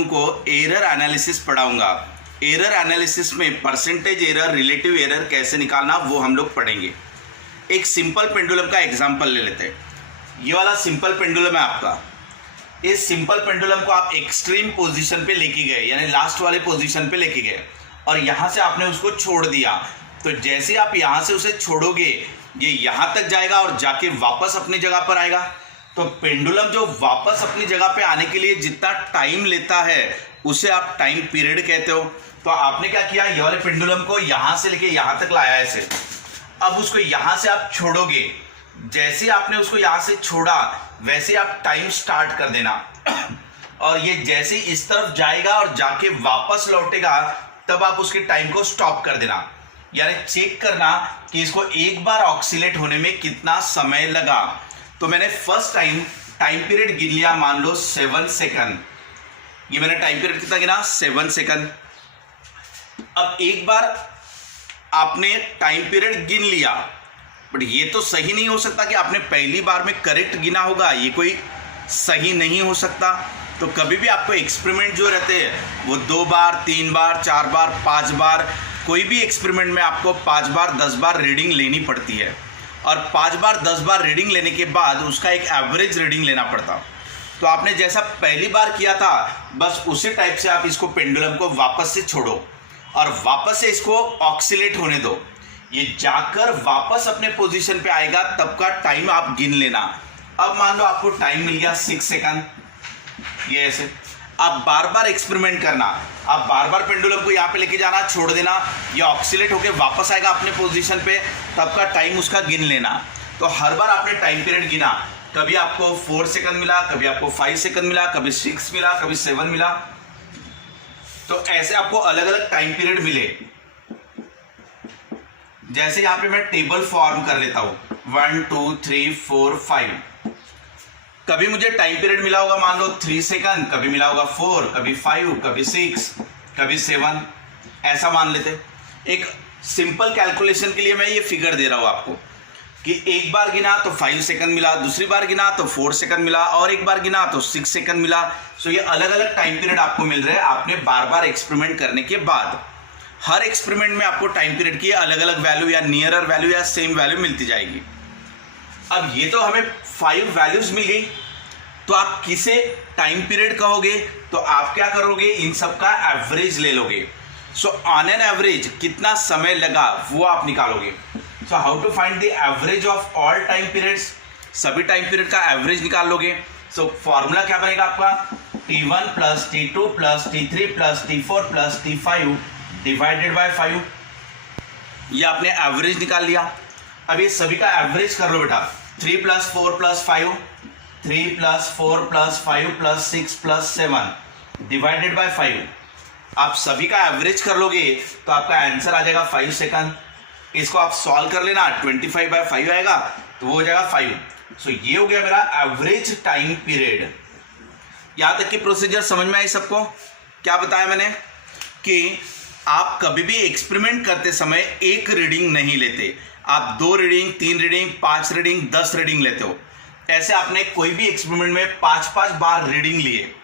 लोगों को error analysis पढ़ाऊंगा। एरर एनालिसिस में परसेंटेज एरर, रिलेटिव एरर कैसे निकालना वो हम लोग पढ़ेंगे। एक सिंपल पेंडुलम का एग्जांपल ले लेते हैं। ये वाला सिंपल पेंडुलम है आपका। इस सिंपल पेंडुलम को आप एक्सट्रीम पोजीशन पे लेके गए, यानी लास्ट वाले पोजीशन पे लेके गए, और यहाँ से आपने उसको छोड़ दिया। तो जैसे आप यहाँ से उसे छोड़ोगे ये यहाँ तक जाएगा और जाके वापस अपनी जगह पर आएगा। तो पेंडुलम जो वापस अपनी जगह पे आने के लिए जितना टाइम लेता है उसे आप टाइम पीरियड कहते हो। तो आपने क्या किया, ये वाले पेंडुलम को यहाँ से लेके यहाँ तक लाया ऐसे। अब उसको यहाँ से आप छोड़ोगे, जैसे आपने उसको यहाँ से छोड़ा वैसे आप टाइम स्टार्ट कर देना और ये जैसे इस तरफ जाएगा और जाके वापस लौटेगा तब आप उसके टाइम को स्टॉप कर देना। यानी चेक करना कि इसको एक बार ऑक्सीलेट होने में कितना समय लगा। तो मैंने फर्स्ट टाइम पीरियड गिन लिया, मान लो 7 सेकंड। ये मैंने टाइम पीरियड कितना गिना, 7 सेकंड। अब एक बार आपने टाइम पीरियड गिन लिया, बट ये तो सही नहीं हो सकता कि आपने पहली बार में करेक्ट गिना होगा, ये कोई सही नहीं हो सकता। तो कभी भी आपको एक्सपेरिमेंट जो रहते हैं वो 2 बार, 3 बार, 4 बार, 5 बार, कोई भी एक्सपेरिमेंट में आपको 5 बार 10 बार रीडिंग लेनी पड़ती है। और 5 बार 10 बार रीडिंग लेने के बाद उसका एक एवरेज रीडिंग लेना पड़ता। तो आपने जैसा पहली बार किया था बस उसी टाइप से आप इसको पेंडुलम को वापस से छोड़ो और वापस से इसको ऑक्सीलेट होने दो। ये जाकर वापस अपने पोजीशन पे आएगा तब का टाइम आप गिन लेना। अब मान लो आपको टाइम मिल गया 6 सेकंड। ये ऐसे आप बार बार एक्सपेरिमेंट करना, आप बार बार पेंडुलम को यहाँ पे लेके जाना, छोड़ देना, ये ऑक्सीलेट होके वापस आएगा अपने पोजीशन पे, तब का टाइम उसका गिन लेना। तो हर बार आपने टाइम पीरियड गिना, कभी आपको 4 सेकंड मिला, कभी आपको 5 सेकंड मिला, कभी 6 मिला, कभी 7 मिला। तो ऐसे आपको अलग अलग टाइम पीरियड मिले। जैसे यहाँ पे मैं टेबल फॉर्म कर लेता हूँ 1 2 3 4 5। कभी मुझे टाइम पीरियड मिला होगा मान लो 3 सेकंड, कभी मिला होगा 4, कभी 5, कभी 6, कभी 7, ऐसा मान लेते। एक सिंपल कैलकुलेशन के लिए मैं ये फिगर दे रहा हूँ आपको कि एक बार गिना तो 5 सेकंड मिला, दूसरी बार गिना तो 4 सेकंड मिला, और एक बार गिना तो 6 सेकंड मिला। सो ये अलग अलग टाइम पीरियड आपको मिल रहे हैं आपने बार बार एक्सपेरिमेंट करने के बाद। हर एक्सपेरिमेंट में आपको टाइम पीरियड की अलग अलग वैल्यू या नियरर वैल्यू या सेम वैल्यू मिलती जाएगी। अब ये तो हमें 5 वैल्यूज मिल गई, तो आप किसे टाइम पीरियड कहोगे? तो आप क्या करोगे, इन सब का एवरेज ले लोगे। सो ऑन एन एवरेज कितना समय लगा वो आप निकालोगे। So how to find the average of all time periods, सभी टाइम पीरियड का एवरेज निकाल लोगे। सो फॉर्मूला क्या बनेगा आपका, T1 plus T2 plus T3 plus T4 plus T5 divided by 5। ये आपने एवरेज निकाल लिया। अब ये सभी का एवरेज कर लो बेटा। 3 plus 4 plus 5, 3 plus 4 plus 5 plus 6 plus 7 divided by 5। आप सभी का एवरेज कर लोगे तो आपका आंसर आ जाएगा 5 सेकंड। इसको आप सॉल्व कर लेना, 25/5 आएगा तो वो हो जाएगा 5। सो ये हो गया मेरा एवरेज टाइम पीरियड। यहां तक की प्रोसीजर समझ में आई सबको? क्या बताया मैंने कि आप कभी भी एक्सपेरिमेंट करते समय एक रीडिंग नहीं लेते, आप 2 रीडिंग, 3 रीडिंग, 5 रीडिंग, 10 रीडिंग लेते हो। ऐसे आपने कोई भी एक्सपेरिमेंट में 5-5 बार रीडिंग लिए,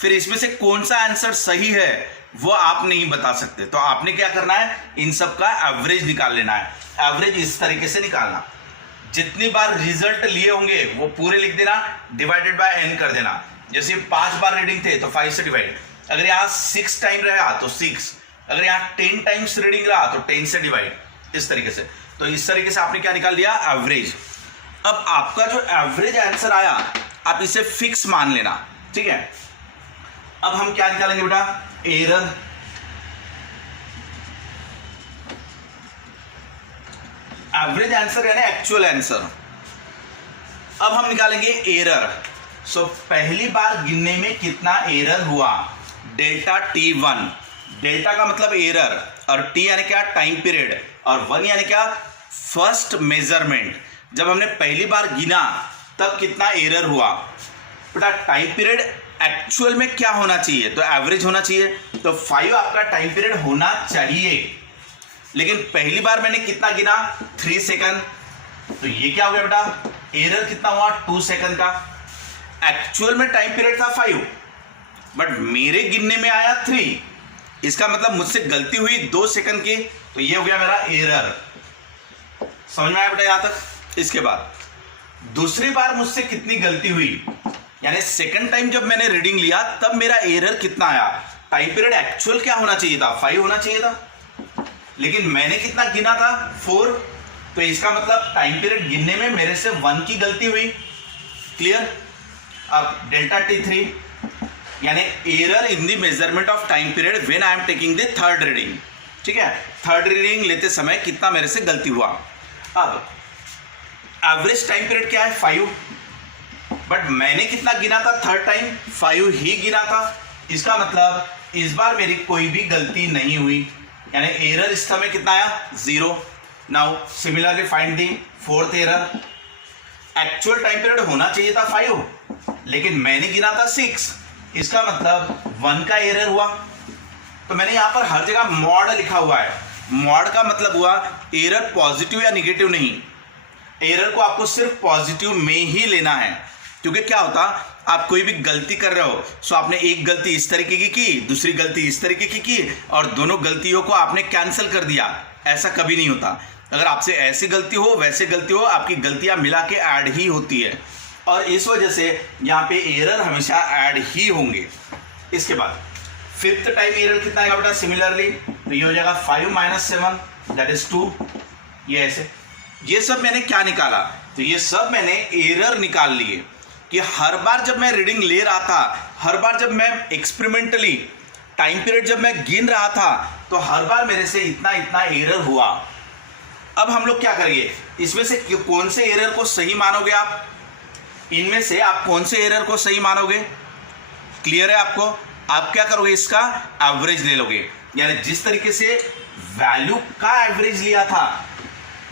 फिर इसमें से कौन सा आंसर सही है वो आप नहीं बता सकते। तो आपने क्या करना है, इन सब का एवरेज निकाल लेना है। एवरेज इस तरीके से निकालना, जितनी बार रिजल्ट लिए होंगे वो पूरे लिख देना, डिवाइडेड बाय n कर देना। जैसे 5 बार रीडिंग थे तो 5 से डिवाइड, अगर यहाँ 6 टाइम रहा तो 6, अगर यहाँ 10 टाइम्स रीडिंग रहा तो 10 से डिवाइड, इस तरीके से। तो इस तरीके से आपने क्या निकाल लिया, एवरेज। अब आपका जो एवरेज आंसर आया आप इसे फिक्स मान लेना, ठीक है। अब हम क्या निकालेंगे बेटा, एरर। एवरेज आंसर यानी एक्चुअल आंसर। अब हम निकालेंगे एरर। सो पहली बार गिनने में कितना एरर हुआ, डेल्टा T1। डेल्टा का मतलब एरर, और T यानी क्या, टाइम पीरियड, और 1 यानी क्या, फर्स्ट मेजरमेंट। जब हमने पहली बार गिना तब कितना एरर हुआ। बेटा टाइम पीरियड एक्चुअल में क्या होना चाहिए, तो एवरेज होना चाहिए। तो 5 आपका टाइम पीरियड होना चाहिए, लेकिन पहली बार मैंने कितना गिना, 3 सेकंड। तो ये क्या हो गया बेटा, एरर कितना हुआ, 2 सेकंड का। एक्चुअल में टाइम पीरियड था 5, बट मेरे गिनने में आया 3, इसका मतलब मुझसे गलती हुई 2 सेकंड की, तो ये हो गया मेरा एरर। समझ में आया बेटा यहां तक? इसके बाद दूसरी बार मुझसे कितनी गलती हुई, यानी सेकंड टाइम जब मैंने रीडिंग लिया तब मेरा एरर कितना आया। टाइम पीरियड एक्चुअल क्या होना चाहिए था, 5 होना चाहिए था, लेकिन मैंने कितना गिना था, 4। तो इसका मतलब टाइम पीरियड गिनने में मेरे से 1 की गलती हुई। क्लियर? अब डेल्टा T3 यानी error in the measurement of time period when I am taking the third reading. ठीक है, थर्ड रीडिंग लेते समय कितना मेरे से गलती हुआ। अब एवरेज टाइम पीरियड क्या है, 5, बट मैंने कितना गिना था थर्ड टाइम, 5 ही गिना था। इसका मतलब इस बार मेरी कोई भी गलती नहीं हुई, यानी एरर इस समय कितना आया, 0। Now similarly find the fourth error. Actual time period होना चाहिए था 5, लेकिन मैंने गिना था 6, इसका मतलब 1 का एरर हुआ। तो मैंने यहां पर हर जगह मॉड लिखा हुआ है। मॉड का मतलब हुआ एरर पॉजिटिव या निगेटिव नहीं, एरर को आपको सिर्फ पॉजिटिव में ही लेना है। क्योंकि क्या होता, आप कोई भी गलती कर रहे हो, सो आपने एक गलती इस तरीके की, दूसरी गलती इस तरीके की और दोनों गलतियों को आपने कैंसिल कर दिया। ऐसा कभी नहीं होता। अगर आपसे ऐसी गलती हो वैसे गलती हो, आपकी गलतियां मिला के ऐड ही होती है, और इस वजह से यहाँ पे एरर हमेशा ऐड ही होंगे। इसके बाद फिफ्थ टाइम एरर कितना आएगा बेटा, सिमिलरली तो ये हो जाएगा 5 - 7 दैट इज 2। ये ऐसे, ये सब मैंने क्या निकाला, तो ये सब मैंने एरर निकाल लिए कि हर बार जब मैं रीडिंग ले रहा था, हर बार जब मैं एक्सपेरिमेंटली टाइम पीरियड जब मैं गिन रहा था, तो हर बार मेरे से इतना इतना एरर हुआ। अब हम लोग क्या करेंगे, इसमें से कौन से एरर को सही मानोगे आप, इनमें से आप कौन से एरर को सही मानोगे? क्लियर है आपको? आप क्या करोगे, इसका एवरेज ले लोगे। यानी जिस तरीके से वैल्यू का एवरेज लिया था,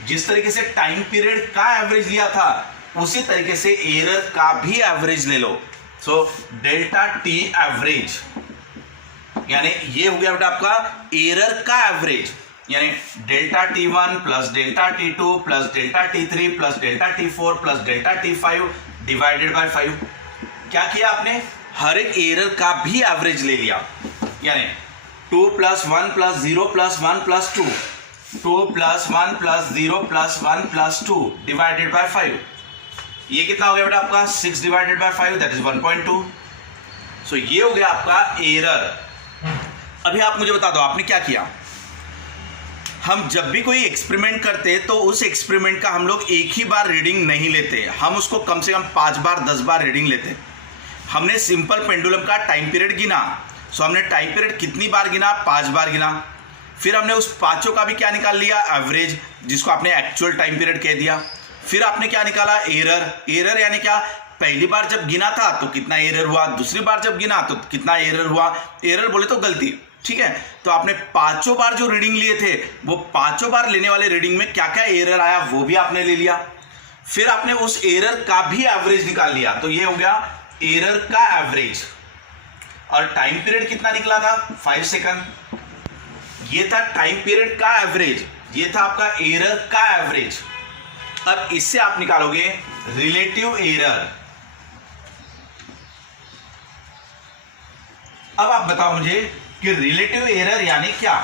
जिस तरीके से टाइम पीरियड का एवरेज लिया था, उसी तरीके से एरर का भी एवरेज ले लो। सो डेल्टा T एवरेज, यानी ये हो गया बेटा आपका एरर का एवरेज, यानी delta T1 plus delta T2 plus delta T3 plus delta T4 plus delta T5 divided by 5। क्या किया आपने, हर एक एरर का भी एवरेज ले लिया। यानी 2 + 1 + 0 + 1 + 2, 2 + 1 + 0 + 1 + 2 डिवाइडेड बाय 5। ये कितना हो गया बेटा आपका, 6 डिवाइडेड बाय 5 दैट इज 1.2। सो ये हो गया आपका एरर। अभी आप मुझे बता दो आपने क्या किया। हम जब भी कोई एक्सपेरिमेंट करते तो उस एक्सपेरिमेंट का हम लोग एक ही बार रीडिंग नहीं लेते, हम उसको कम से कम 5 बार 10 बार रीडिंग लेते। हमने सिंपल पेंडुलम का टाइम पीरियड गिना, सो हमने टाइम पीरियड कितनी बार गिना, 5 बार गिना। फिर हमने उस पांचों का भी क्या निकाल लिया, एवरेज, जिसको आपने एक्चुअल टाइम पीरियड कह दिया। फिर आपने क्या निकाला, एरर। एरर यानी क्या, पहली बार जब गिना था तो कितना एरर हुआ, दूसरी बार जब गिना तो कितना एरर हुआ। एरर बोले तो गलती, ठीक है। तो आपने 5 बार जो रीडिंग लिए थे, वो 5 बार लेने वाले रीडिंग में क्या क्या एरर आया वो भी आपने ले लिया। फिर आपने उस एरर का भी एवरेज निकाल लिया, तो ये हो गया एरर का एवरेज। और टाइम पीरियड कितना निकला था, 5 सेकंड। ये था टाइम पीरियड का एवरेज, ये था आपका एरर का एवरेज। अब इससे आप निकालोगे रिलेटिव एरर। अब आप बताओ मुझे कि रिलेटिव एरर यानी क्या।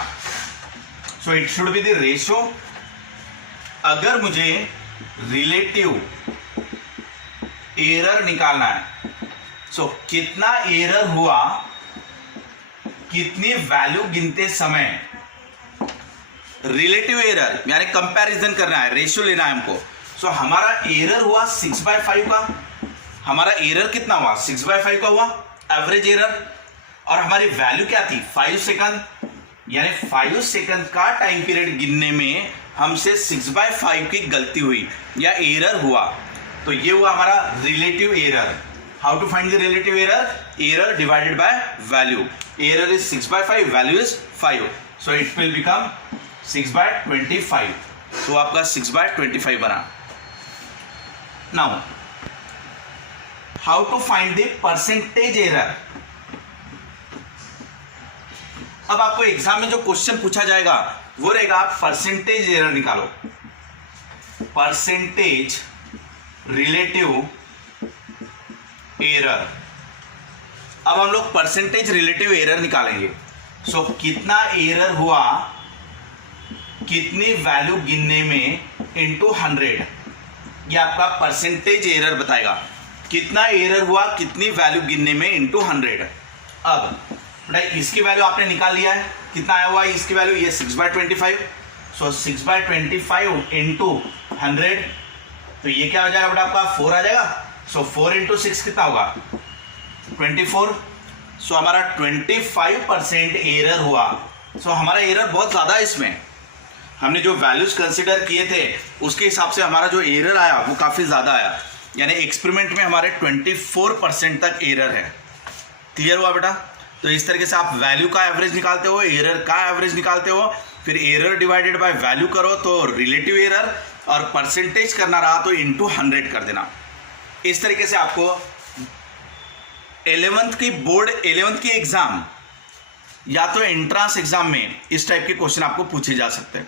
So it should be the ratio. अगर मुझे रिलेटिव एरर निकालना है, सो कितना एरर हुआ कितनी वैल्यू गिनते समय, रिलेटिव एरर यानी कंपैरिजन करना है, रेशियो लेना है हमको। सो हमारा एरर हुआ 6/5 का, हमारा एरर कितना हुआ, 6/5 का हुआ एवरेज एरर। और हमारी वैल्यू क्या थी, 5 सेकंड, यानी 5 सेकंड का टाइम पीरियड गिनने में हमसे 6/5 की गलती हुई या एरर हुआ, तो ये हुआ हमारा relative error. How to find the relative error, error divided by value. Error is 6/5, value is 5, so it will become 6/25। तो आपका 6/25 बना। Now how to find the percentage error. अब आपको एग्जाम में जो क्वेश्चन पूछा जाएगा वो रहेगा, आप परसेंटेज एरर निकालो, परसेंटेज रिलेटिव एरर। अब हम लोग परसेंटेज रिलेटिव एरर निकालेंगे। सो कितना एरर हुआ कितनी वैल्यू गिनने में इनटू 100, ये आपका परसेंटेज एरर बताएगा। कितना एरर हुआ कितनी वैल्यू गिनने में इनटू 100। अब बेटा इसकी वैल्यू आपने निकाल लिया है, कितना आया हुआ है इसकी वैल्यू, ये 6/25। सो 6/25 इनटू 100, तो ये क्या हो जाएगा बेटा आपका 4 आ जाएगा। सो 4 इंटू 6 कितना होगा 24। सो हमारा 25% एरर हुआ। सो हमारा एरर बहुत ज़्यादा है इसमें, हमने जो वैल्यूज कंसिडर किए थे उसके हिसाब से हमारा जो एरर आया वो काफ़ी ज़्यादा आया, यानी एक्सपेरिमेंट में हमारे 24% तक एरर है। क्लियर हुआ बेटा? तो इस तरीके से आप वैल्यू का एवरेज निकालते हो, एरर का एवरेज निकालते हो, फिर एरर डिवाइडेड बाय वैल्यू करो तो रिलेटिव एरर, और परसेंटेज करना रहा तो इनटू 100 कर देना। इस तरीके से आपको 11th की एग्जाम या तो एंट्रांस एग्जाम में इस टाइप के क्वेश्चन आपको पूछे जा सकते हैं।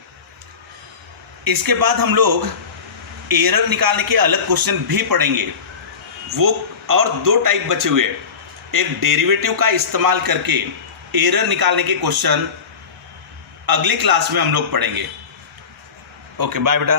इसके बाद हम लोग एरर निकालने के अलग क्वेश्चन भी पढ़ेंगे, वो और 2 टाइप बचे हुए। एक डेरिवेटिव का इस्तेमाल करके एरर निकालने के क्वेश्चन अगली क्लास में हम लोग पढ़ेंगे। ओके बाय बेटा।